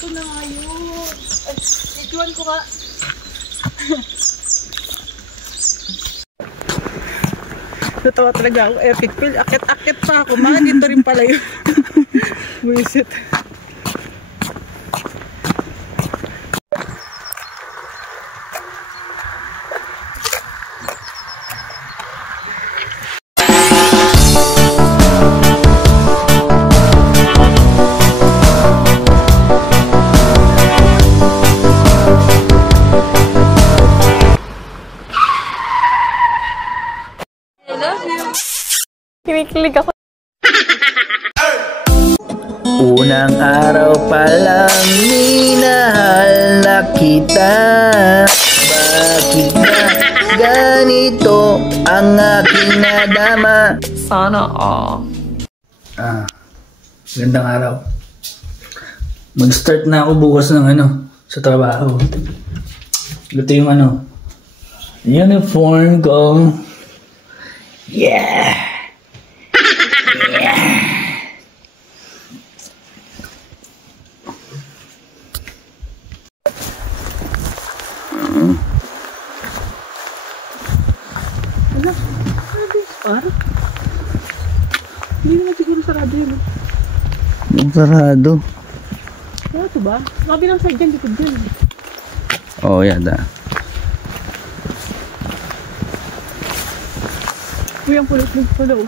ito na nga yun. Ay, ituan ko ka. Natawa talaga ako. Epic fail. Akit-akit pa ako. Mga dito rin pala yun. Buisit. Kinikilig ako. Unang araw pa lang minahal na kita. Bakit ba ganito ang aking nadama? Sana all. Gandang araw. Mag-start na ako bukas ng sa trabaho. Ito yung uniform ko. Yeah! Yeah! Wala, parang hindi naman siguro sarado yun. Sarado. Ano ito ba? Kabilang side dyan, likod dyan. Oh, yada. Uy, ang pulot ng pulo.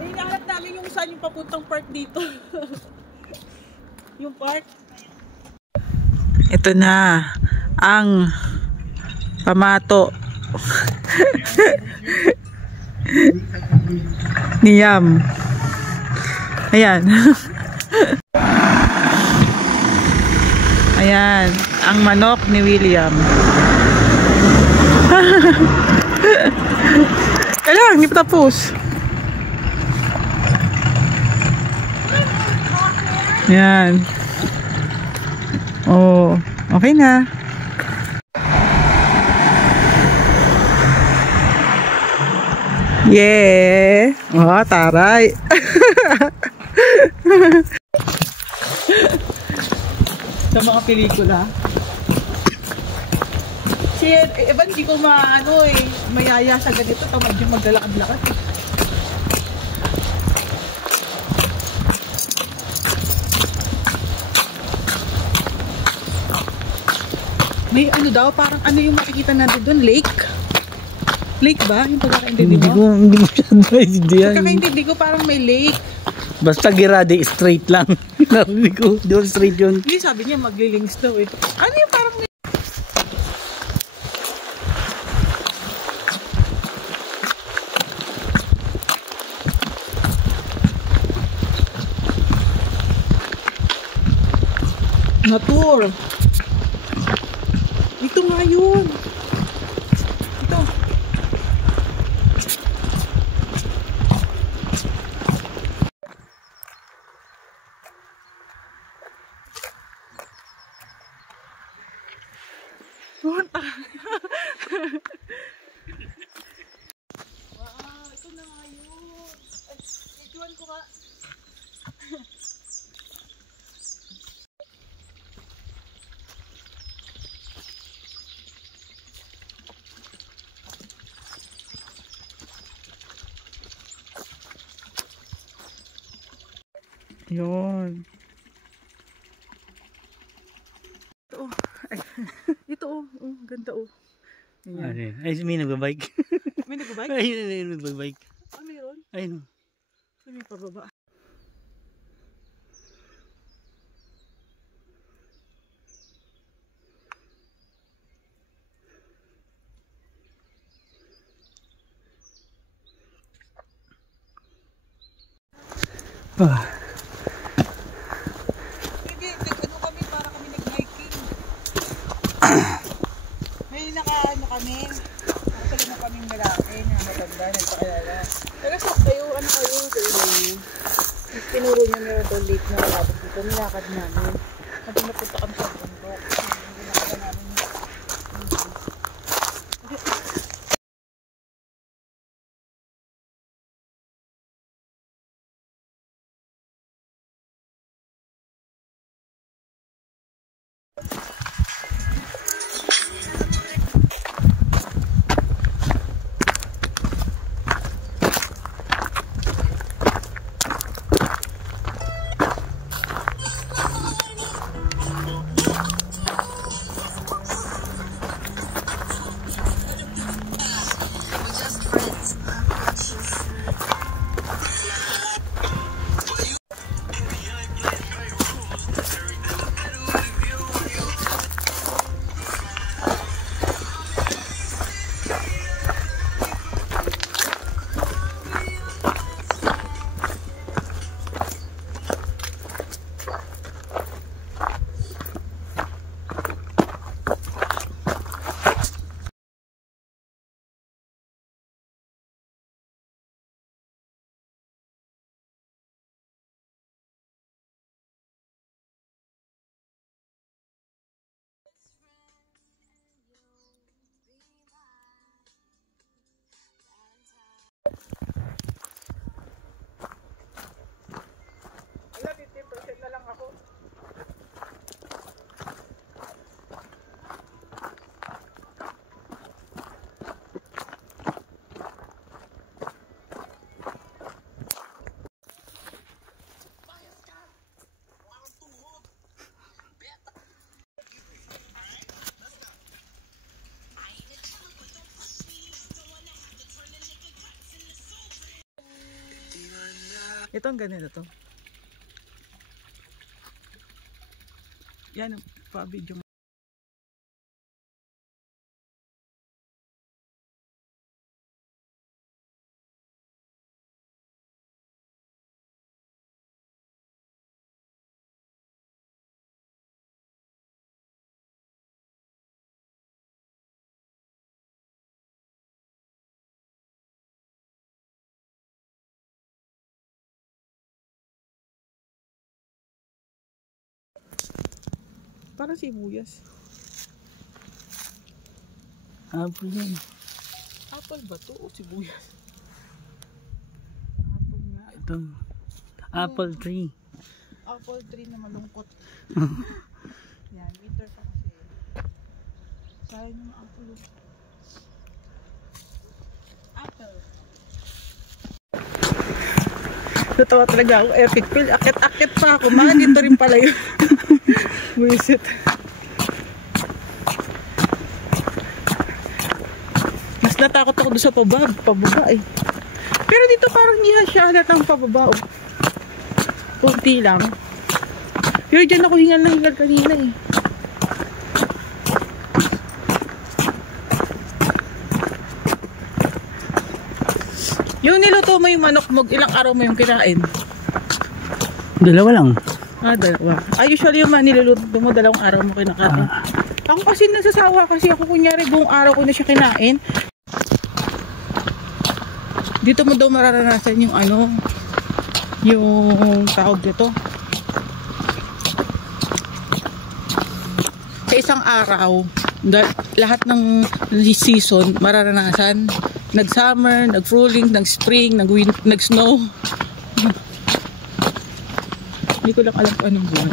Hinahanap namin yung saan yung papuntang park dito. Yung park. Ito na ang pamato ni Yam. Ayan. Ayan, ang manok ni William. Kailangan, hindi pa tapos. Ayan. Oh, okay na. Yeah. Oh, taray. Sa mga pelikula. Shit, ba't hindi ko mayaya sa ganito, tamad yung maglalakad-lakad. May daw, parang yung makikita natin doon, lake. Lake ba? Yung pagkakaintindi mo? Hindi ko siya naiintindihan. Pagkakaintindi ko parang may lake. Basta girade, straight lang. Narinig ko, doon straight yun. Hindi, sabi niya maglilings daw eh. Ano yung parang may... Natur. Ito nga yun. Ito. Punta. Wow, ito na nga yun. Ay, ituan ko ka. Yun. Ito oh. Ay, ito oh. Oh, ganda oh. Ayan. Ay, may nagbabike. May nagbabike? Ay, nagbabike. Ah, mayroon? Ayun. May pababa. Hindi, kami para kami nag-hiking. May kami. Nakasali na kaming lalaki na matanda, nagpakilala. Pero sa kayo, kayo? Tinuro niya meron doon late na labas dito. Nilakad namin. At napunta kami sa bundok. Nilakad namin. Ito ang ganito to. Yan ang pa-video. Parang sibuyas. Apple yan. Apple ba to o sibuyas? Apple nga. Ito. Apple tree. Apple tree na malungkot. Yan, winter pa kasi. Sayang yung apple. Apple. Natawa talaga ako. Epic fail. Akit-akit pa ako. Mga dito rin pala yun. Buisit. Mas natakot ako doon sa pababa eh. Pero dito parang hindi siya halatang pababa. Kunti lang. Pero dyan ako hingal na hingal kanina eh. Yung niluto mo yung manok mo, ilang araw mo yung kinain? Dalawa lang. Ah, dalawa. Usually yung niluluto mo, dalawang araw mo kinakain. Ako kasi nasasawa kasi ako kunyari buong araw ko na siya kinain. Dito mo daw mararanasan yung ano, yung tawag dito. Sa isang araw, lahat ng season mararanasan. Nag-summer, nag-falling, nag-spring, nag-snow. Hindi ko lang alam kung anong buwan.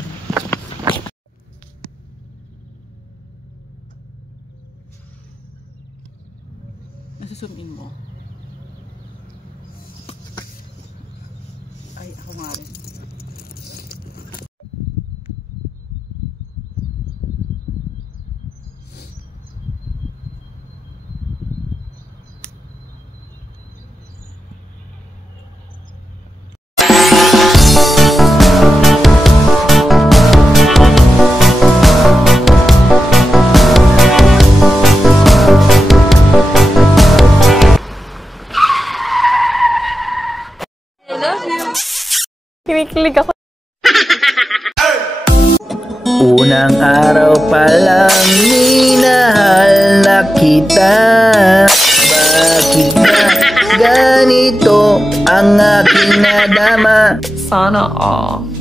Nasa-zoom in mo. Ay, ako nga rin. Kinikilig ako. Unang araw pa lang minahal na kita. Bakit ba ganito ang aking nadama? Sana all.